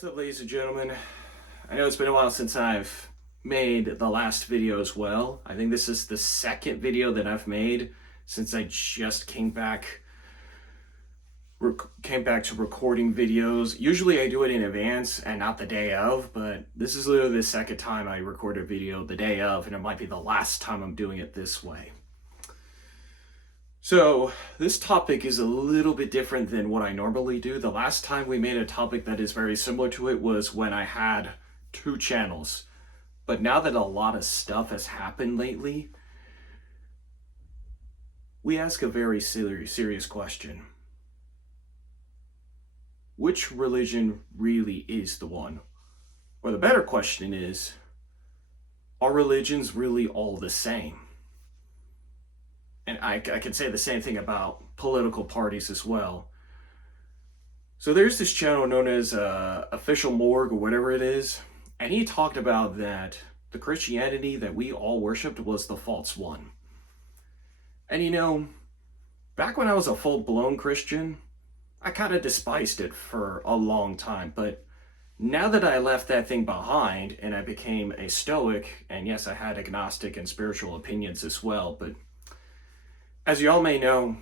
What's up, ladies and gentlemen? I know it's been a while since I've made the last video as well. I think this is the second video that I've made since I just came back to recording videos. Usually I do it in advance and not the day of, but this is literally the second time I record a video the day of, and it might be the last time I'm doing it this way. So this topic is a little bit different than what I normally do. The last time we made a topic that is very similar to it was when I had 2 channels. But now that a lot of stuff has happened lately, we ask a very serious question. Which religion really is the one? Or the better question is, are religions really all the same? And I can say the same thing about political parties as well. So there's this channel known as Official Morgue or whatever it is, and he talked about that the Christianity that we all worshipped was the false one. And you know, back when I was a full-blown Christian, I kind of despised it for a long time, but now that I left that thing behind and I became a Stoic, and yes, I had agnostic and spiritual opinions as well, but as you all may know,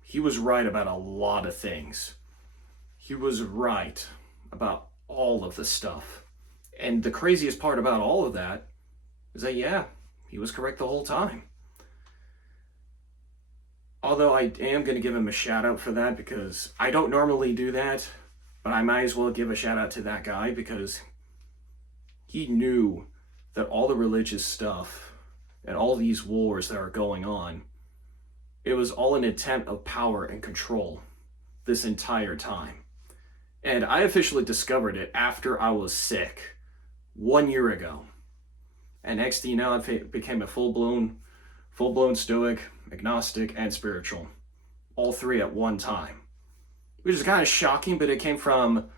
he was right about a lot of things. He was right about all of the stuff. And the craziest part about all of that is that, yeah, he was correct the whole time. Although I am going to give him a shout out for that because I don't normally do that, but I might as well give a shout out to that guy because he knew that all the religious stuff and all these wars that are going on, it was all an attempt of power and control this entire time. And I officially discovered it after I was sick 1 year ago. And next thing you know, I became a full-blown Stoic, agnostic, and spiritual. All 3 at one time. Which is kind of shocking, but it came from,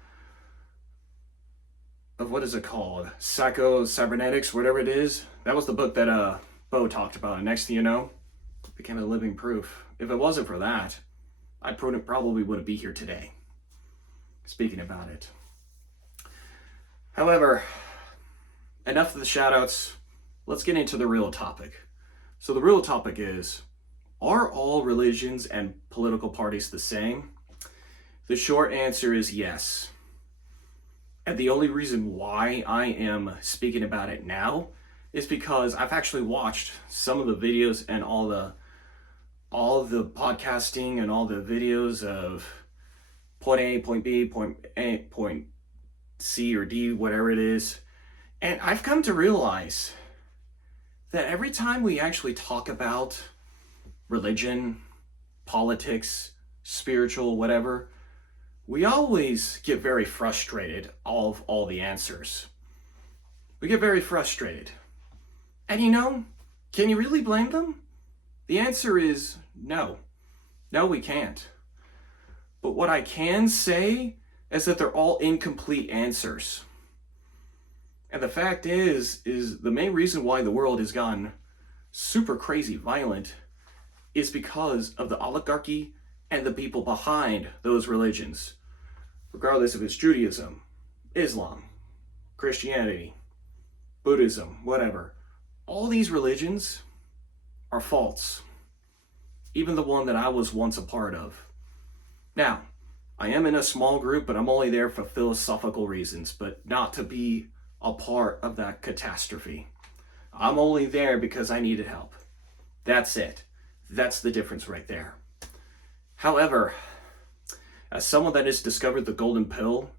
what is it called? Psycho-Cybernetics, whatever it is. That was the book that Bo talked about. And next thing you know, became a living proof. If it wasn't for that, I probably wouldn't be here today, speaking about it. However, enough of the shoutouts. Let's get into the real topic. So the real topic is, are all religions and political parties the same? The short answer is yes. And the only reason why I am speaking about it now is because I've actually watched some of the videos and all the podcasting and all the videos of point A, point B, point A, point C or D, whatever it is. And I've come to realize that every time we actually talk about religion, politics, spiritual, whatever, we always get very frustrated of all the answers. We get very frustrated. And you know, can you really blame them? The answer is no. No, we can't. But what I can say is that they're all incomplete answers. And the fact is the main reason why the world has gone super crazy violent is because of the oligarchy and the people behind those religions. Regardless if it's Judaism, Islam, Christianity, Buddhism, whatever. All these religions are false. Even the one that I was once a part of. Now, I am in a small group, but I'm only there for philosophical reasons, but not to be a part of that catastrophe. I'm only there because I needed help. That's it. That's the difference right there. However, as someone that has discovered the golden pill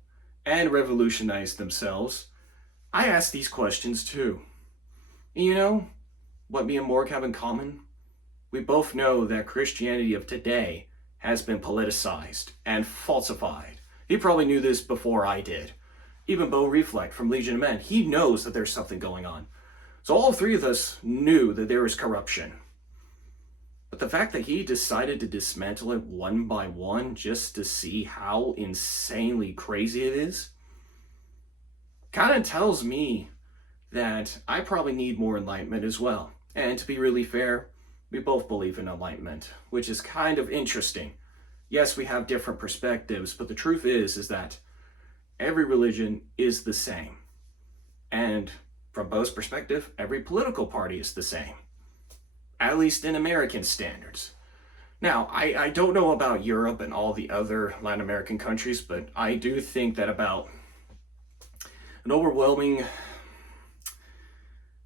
and revolutionized themselves, I ask these questions too. And you know what me and Morg have in common? We both know that Christianity of today has been politicized and falsified. He probably knew this before I did. Even Bo Reflect from Legion of Men, he knows that there's something going on. So all 3 of us knew that there was corruption. But the fact that he decided to dismantle it one by one just to see how insanely crazy it is, kind of tells me that I probably need more enlightenment as well. And to be really fair, we both believe in enlightenment, which is kind of interesting. Yes, we have different perspectives, but the truth is that every religion is the same. And from Bo's perspective, every political party is the same, at least in American standards. Now, I don't know about Europe and all the other Latin American countries, but I do think that about an overwhelming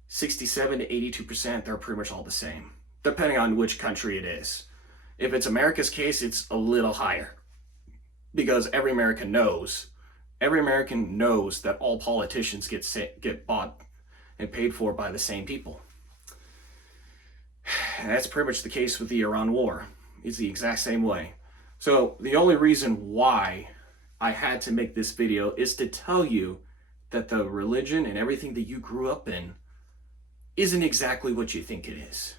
67 to 82%, they're pretty much all the same, depending on which country it is. If it's America's case, it's a little higher, because every American knows that all politicians get bought and paid for by the same people. And that's pretty much the case with the Iran war. It's the exact same way. So the only reason why I had to make this video is to tell you that the religion and everything that you grew up in isn't exactly what you think it is.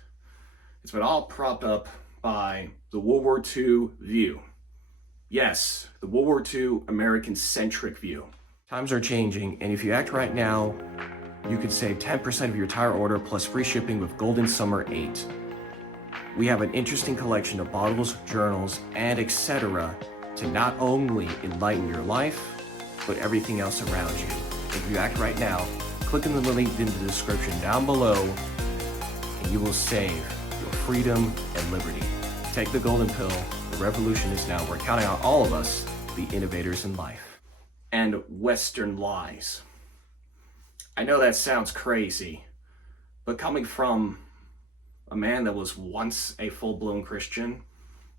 It's been all propped up by the World War II view. Yes, the World War II American-centric view. Times are changing, and if you act right now, you could save 10% of your entire order plus free shipping with Golden Summer 8. We have an interesting collection of bottles, journals, and etc. to not only enlighten your life, but everything else around you. If you act right now, click on the link in the description down below, and you will save your freedom and liberty. Take the golden pill. The revolution is now. We're counting on all of us, the innovators in life. And Western lies. I know that sounds crazy, but coming from a man that was once a full-blown Christian,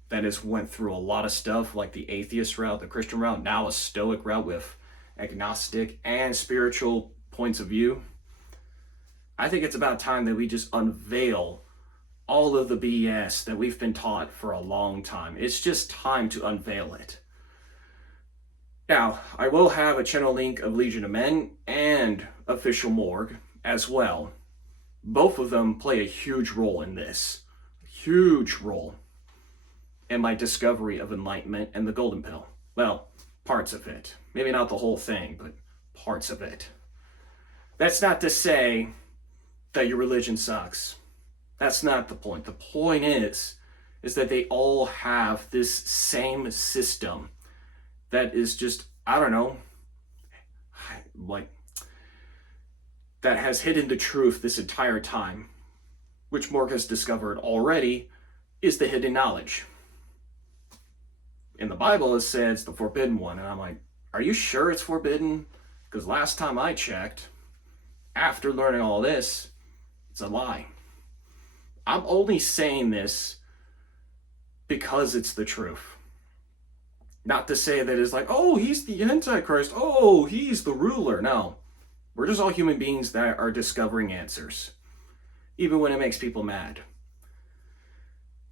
that has went through a lot of stuff like the atheist route, the Christian route, now a Stoic route with agnostic and spiritual points of view, I think it's about time that we just unveil all of the BS that we've been taught for a long time. It's just time to unveil it. Now, I will have a channel link of Legion of Men and Official Morgue as well. Both of them play a huge role in this. Huge role in my discovery of enlightenment and the golden pill. Well, parts of it. Maybe not the whole thing, but parts of it. That's not to say that your religion sucks. That's not the point. The point is that they all have this same system that is just, I don't know, like, that has hidden the truth this entire time, which Morgue has discovered already, is the hidden knowledge. In the Bible, it says the forbidden one, and I'm like, are you sure it's forbidden? Because last time I checked, after learning all this, it's a lie. I'm only saying this because it's the truth. Not to say that it's like, oh, he's the Antichrist, oh, he's the ruler. No. We're just all human beings that are discovering answers, even when it makes people mad.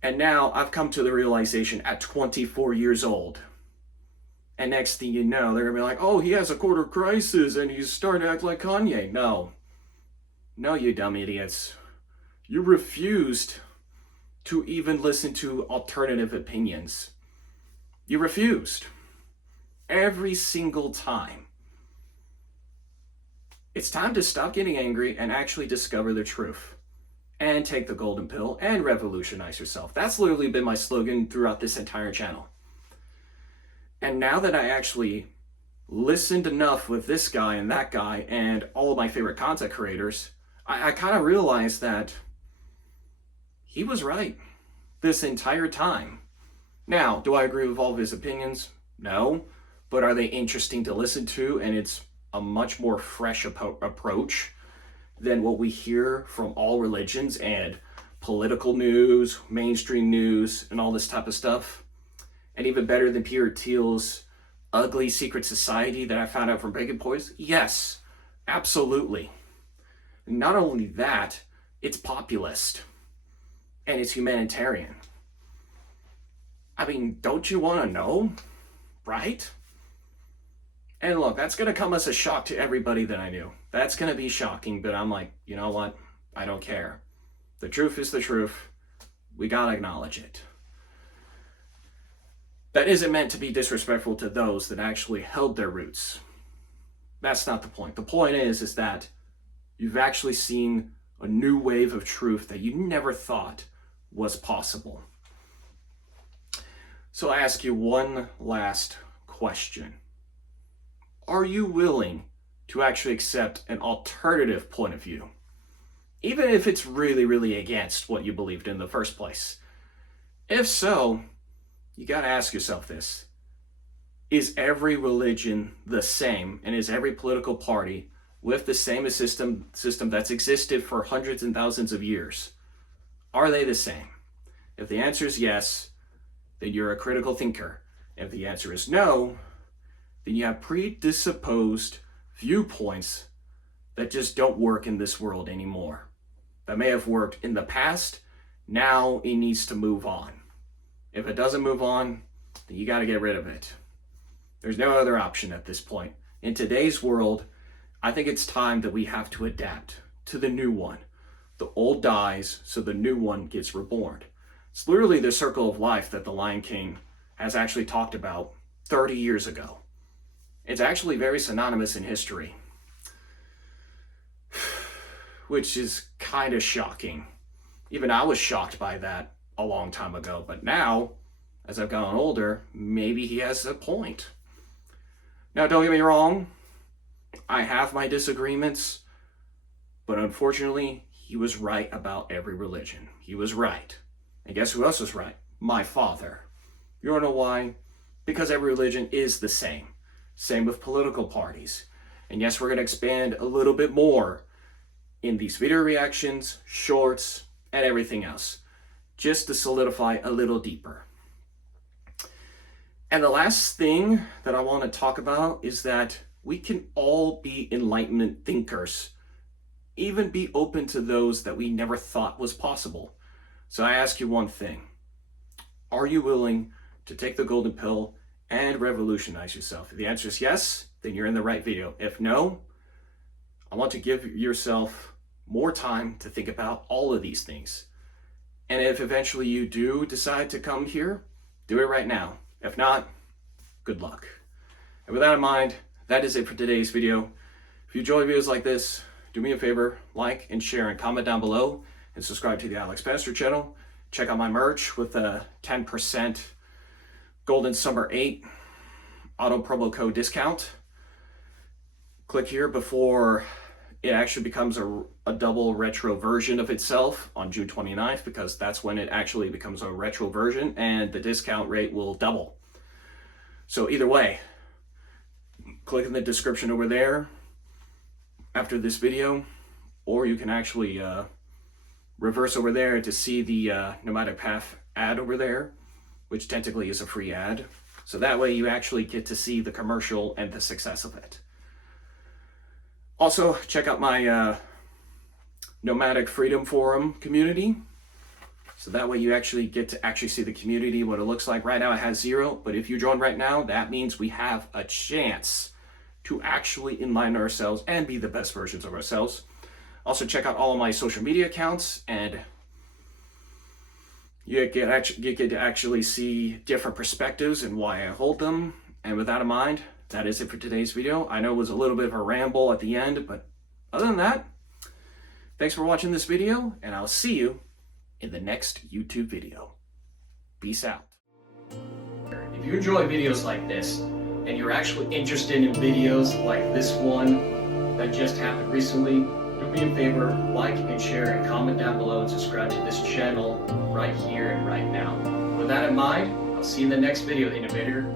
And now I've come to the realization at 24 years old. And next thing you know, they're going to be like, oh, he has a quarter crisis and he's starting to act like Kanye. No. No, you dumb idiots. You refused to even listen to alternative opinions. You refused. Every single time. It's time to stop getting angry and actually discover the truth. And take the golden pill and revolutionize yourself. That's literally been my slogan throughout this entire channel. And now that I actually listened enough with this guy and that guy and all of my favorite content creators, I kind of realized that he was right this entire time. Now, do I agree with all of his opinions? No. But are they interesting to listen to? And it's a much more fresh approach than what we hear from all religions and political news, mainstream news, and all this type of stuff. And even better than Peter Thiel's ugly secret society that I found out from Breaking Points? Yes, absolutely. Not only that, it's populist. And it's humanitarian. I mean, don't you want to know? Right? And look, that's going to come as a shock to everybody that I knew. That's going to be shocking, but I'm like, you know what? I don't care. The truth is the truth. We got to acknowledge it. That isn't meant to be disrespectful to those that actually held their roots. That's not the point. The point is that you've actually seen a new wave of truth that you never thought was possible. So I ask you one last question. are you willing to actually accept an alternative point of view? Even if it's really, really against what you believed in the first place. If so, you gotta ask yourself this. Is every religion the same? And is every political party with the same system that's existed for hundreds and thousands of years? Are they the same? If the answer is yes, then you're a critical thinker. If the answer is no, then you have predisposed viewpoints that just don't work in this world anymore. That may have worked in the past, now it needs to move on. If it doesn't move on, then you got to get rid of it. There's no other option at this point. In today's world, I think it's time that we have to adapt to the new one. The old dies, so the new one gets reborn. It's literally the circle of life that the Lion King has actually talked about 30 years ago. It's actually very synonymous in history, which is kind of shocking. Even I was shocked by that a long time ago, but now, as I've gotten older, maybe he has a point. Now, don't get me wrong, I have my disagreements, but unfortunately, he was right about every religion. He was right. And guess who else was right? My father. You wanna know why? Because every religion is the same. Same with political parties. And yes, we're gonna expand a little bit more in these video reactions, shorts, and everything else, just to solidify a little deeper. And the last thing that I want to talk about is that we can all be Enlightenment thinkers, even be open to those that we never thought was possible. So I ask you one thing. Are you willing to take the golden pill and revolutionize yourself? If the answer is yes, then you're in the right video. If no, I want to give yourself more time to think about all of these things. And if eventually you do decide to come here, do it right now. If not, good luck. And with that in mind, that is it for today's video. If you enjoy videos like this, do me a favor, like and share and comment down below, and subscribe to the Alex Banister channel. Check out my merch with a 10% Golden Summer 8 auto promo code discount. Click here before it actually becomes a double retro version of itself on June 29th, because that's when it actually becomes a retro version and the discount rate will double. So either way, click in the description over there after this video, or you can actually reverse over there to see the Nomadic Path ad over there, which technically is a free ad. So that way you actually get to see the commercial and the success of it. Also, check out my Nomadic Freedom Forum community. So that way you actually get to see the community, what it looks like. Right now it has 0, but if you join right now, that means we have a chance to actually enlighten ourselves and be the best versions of ourselves. Also, check out all of my social media accounts, and you get to actually see different perspectives and why I hold them. And with that in mind, that is it for today's video. I know it was a little bit of a ramble at the end, but other than that, thanks for watching this video, and I'll see you in the next YouTube video. Peace out. If you enjoy videos like this, and you're actually interested in videos like this one that just happened recently, do me a favor, like and share and comment down below and subscribe to this channel right here and right now. With that in mind, I'll see you in the next video, innovator.